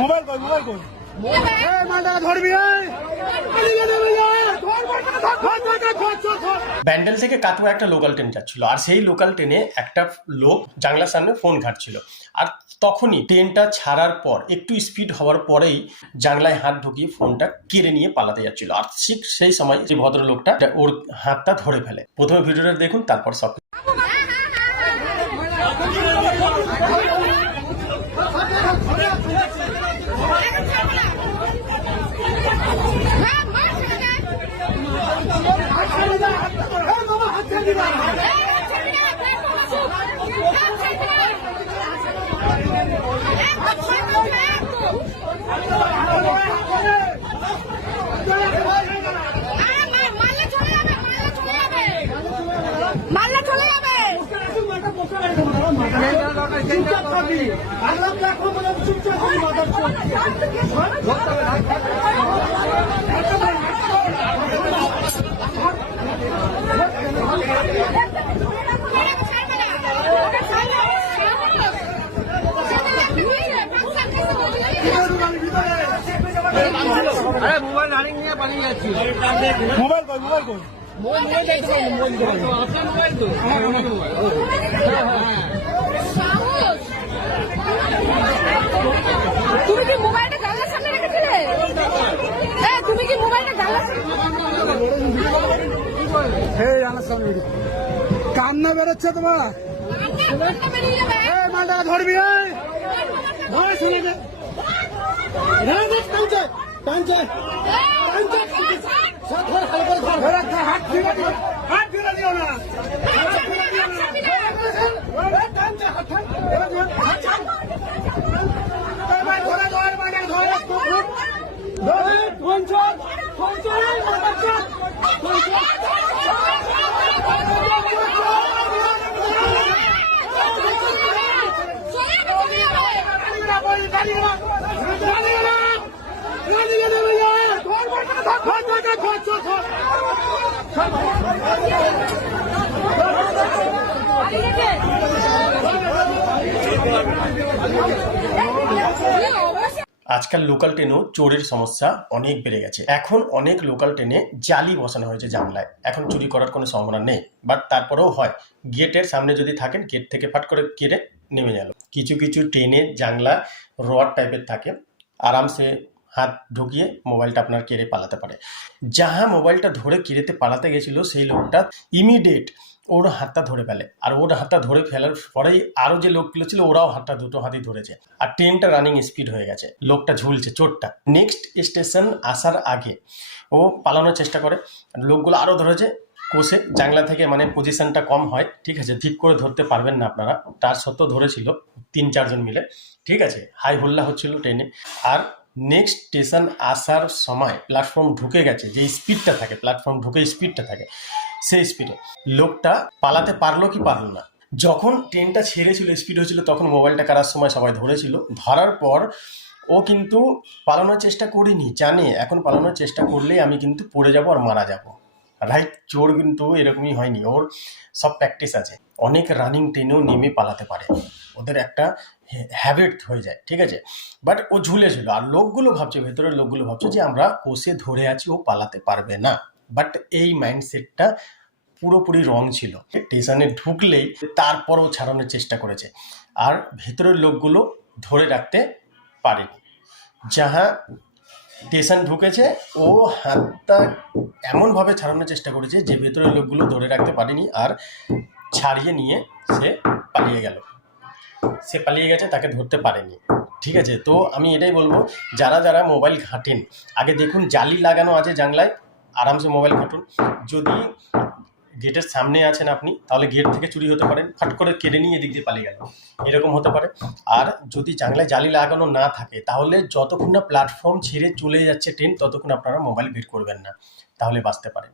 Mobile কই mobile কই এই মালটা ধরবি এই ব্যান্ডেল থেকে কাটোয়া একটা লোকাল ট্রেন যাচ্ছিল, আর সেই লোকাল ট্রেনে একটা লোক জানলার সামনে ফোন ঘাঁটছিল। আর তখনই ট্রেনটা ছাড়ার পর একটু স্পিড হওয়ার পরেই জানলায় হাত ঢুকিয়ে ফোনটা কেড়ে নিয়ে পালাতে যাচ্ছিল। আর ঠিক সেই সময় যে ভদ্রলোকটা ওর হাতটা ধরে ফেলে। প্রথমে ভিডিওটা দেখুন, তারপর সব মোবাইল রানিং নিয়ে পালিয়ে যাচ্ছি। মোবাইল কই মোবাইল কই তুমি কি মোবাইলটা জানলার সামনে রেখেছিলে? তুমি কি মোবাইলটা জানলার সামনে কান্না বেরোচ্ছে তোমার? মালটা ধরবি হাত ফিরে দিও না। আজকাল লোকাল ট্রেনেও চোরের সমস্যা অনেক বেড়ে গেছে। এখন অনেক লোকাল ট্রেনে জালি বসানো হয়েছে জানলায়। এখন চুরি করার কোনো সম্ভাবনা নেই, বাট তারপরেও হয়। গেটের সামনে যদি থাকেন, গেট থেকে ফাট করে কেড়ে নেমে গেল। কিছু কিছু ট্রেনের জানলা রড টাইপের থাকে, আরামসে হাত ঢুকিয়ে মোবাইলটা আপনার কেড়ে পালাতে পারে। যাহা মোবাইলটা ধরে কেড়েতে পালাতে গেছিল, সেই লোকটা ইমিডিয়েট ওর হাতটা ধরে ফেলে। আর ওর হাতটা ধরে ফেলার পরেই আরো যে লোকগুলো ছিল ওরাও হাতটা দুটো হাতই ধরেছে। আর ট্রেনটা রানিং স্পিড হয়ে গেছে, লোকটা ঝুলছে চোরটা। নেক্সট স্টেশন আসার আগে ও পালানোর চেষ্টা করে, লোকগুলো আরো ধরেছে কষে জানলা থেকে, মানে পজিশনটা কম হয়, ঠিক আছে, ঠিক করে ধরতে পারবেন না আপনারা। তার সত্ত্বেও ধরেছিল 3-4 জন মিলে, ঠিক আছে। হাই হল্লা হচ্ছিল ট্রেনে। আর নেক্সট স্টেশন আসার সময় প্ল্যাটফর্ম ঢুকে গেছে, যে স্পিডটা থাকে, প্ল্যাটফর্ম ঢুকে স্পিডটা থাকে, সেই স্পিডে লোকটা পালাতে পারলো কি পারলো না। যখন ট্রেনটা ছেড়েছিল, স্পিড হয়েছিল, তখন মোবাইলটা কারার সময় সবাই ধরেছিল। ধরার পর ও কিন্তু পালানোর চেষ্টা করিনি, জানে এখন পালানোর চেষ্টা করলেই আমি কিন্তু পড়ে যাব আর মারা যাব। রাইট, চোর কিন্তু এরকমই হয়নি, ওর সব প্র্যাকটিস আছে। অনেক রানিং ট্রেনেও নেমে পালাতে পারে, ওদের একটা হ্যাবিট হয়ে যায়, ঠিক আছে। বাট ও ঝুলেছিল, আর লোকগুলো ভাবছে, ভেতরের লোকগুলো ভাবছে যে আমরা কষে ধরে আছি, ও পালাতে পারবে না। বাট এই মাইন্ডসেটটা পুরোপুরি রং ছিল। স্টেশনে ঢুকলেই তারপরও ছাড়ানোর চেষ্টা করেছে, আর ভেতরের লোকগুলো ধরে রাখতে পারেনি। যাহা স্টেশন ঢুকেছে, ও হাতটা এমনভাবে ছাড়ানোর চেষ্টা করেছে যে ভেতরের লোকগুলো ধরে রাখতে পারেনি, আর ছাড়িয়ে নিয়ে সে পালিয়ে গেল। সে পালিয়ে গেছে, তাকে ধরতে পারেনি, ঠিক আছে। তো আমি এটাই বলবো, যারা যারা মোবাইল ঘাঁটেন, আগে দেখুন জালি লাগানো আছে জানলায়, আরামসে মোবাইল ঘাঁটুন। যদি গেটের সামনে আছেন আপনি, তাহলে গেট থেকে চুরি হতে পারেন, ফাট করে কেড়ে নিয়ে এদিক দিয়ে পালিয়ে গেল, এরকম হতে পারে। আর যদি জানলায় জালি লাগানো না থাকে, তাহলে যতক্ষণ না প্ল্যাটফর্ম ছেড়ে চলে যাচ্ছে ট্রেন, ততক্ষণ আপনারা মোবাইল বের করবেন না, তাহলে বাঁচতে পারেন।